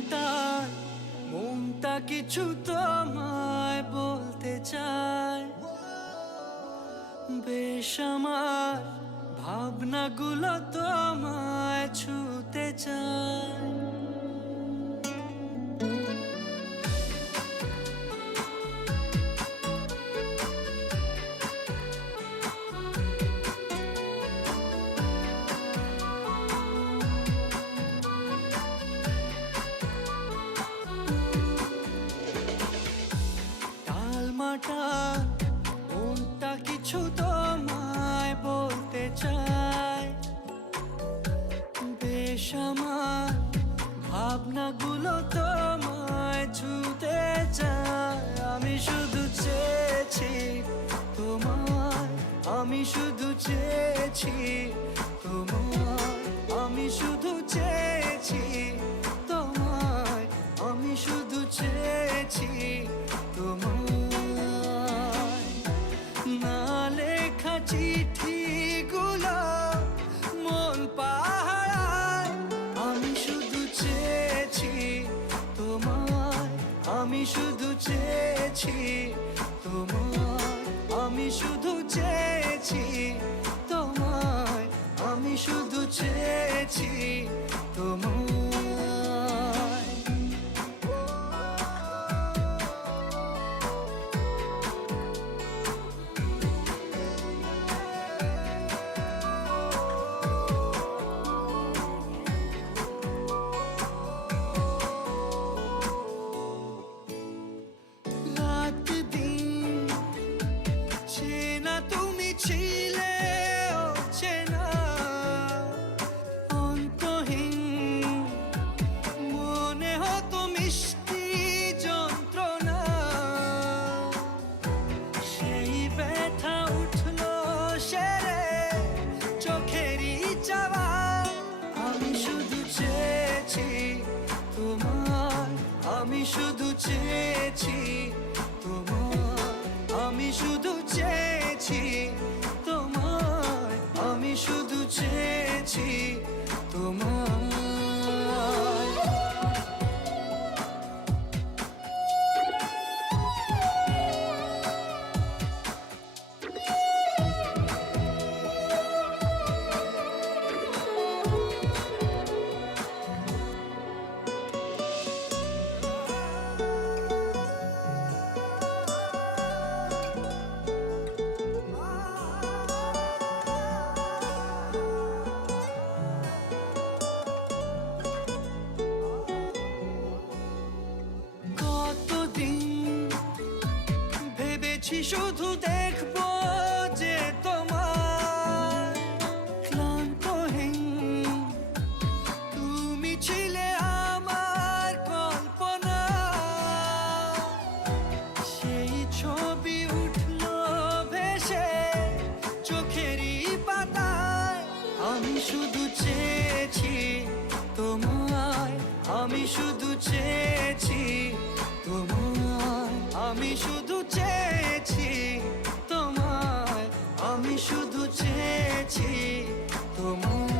মাটার মনটা কিছু তোমায় বলতে চায়। বেশ আমার ভাবনাগুলো তোমায় ছুতে চায়। টালমাটাল মনটা কিছু তোমায় বলতে চায়। বেশ আমার ভাবনাগুলো তোমায় ছুতে চায়। আমি শুধু চেয়েছি তোমায়, আমি শুধু চেয়েছি তোমায়, আমি শুধু চেয়েছি তোমায়, আমি শুধু চেয়েছি তোমায়। না লেখা চিঠিগুলো মন পাহারায়। আমি শুধু চেয়েছি তোমায়, আমি শুধু চেয়েছি তোমায়, আমি শুধু চেয়েছি তোমায়, আমি শুধু চেয়েছি তোমায়। রাত দিন চেনা তুমি ছিলে অচেনা, অন্তহীন মনে হতো মিষ্টি যন্ত্রণা। সেই ব্যথা উঠলো সেরে চোখেরই চাওয়া। আমি শুধু চেয়েছি তোমায়, আমি শুধু চেয়েছি তোমায়, আমি শুধু চেয়েছি তোমায়, আমি শুধু চেয়েছি তোমায়। কতদিন ভেবেছি শুধু দেখবো যে তোমার ক্লান্তহীন তুমি ছিলে আমার কল্পনা। সেই ছবি উঠলো ভেসে চোখেরই পাতায়। আমি শুধু চেয়েছি তোমায়, আমি শুধু চেয়েছি তোমায়, আমি শুধু চেয়েছি তোমায়, আমি শুধু চেয়েছি তোমায়।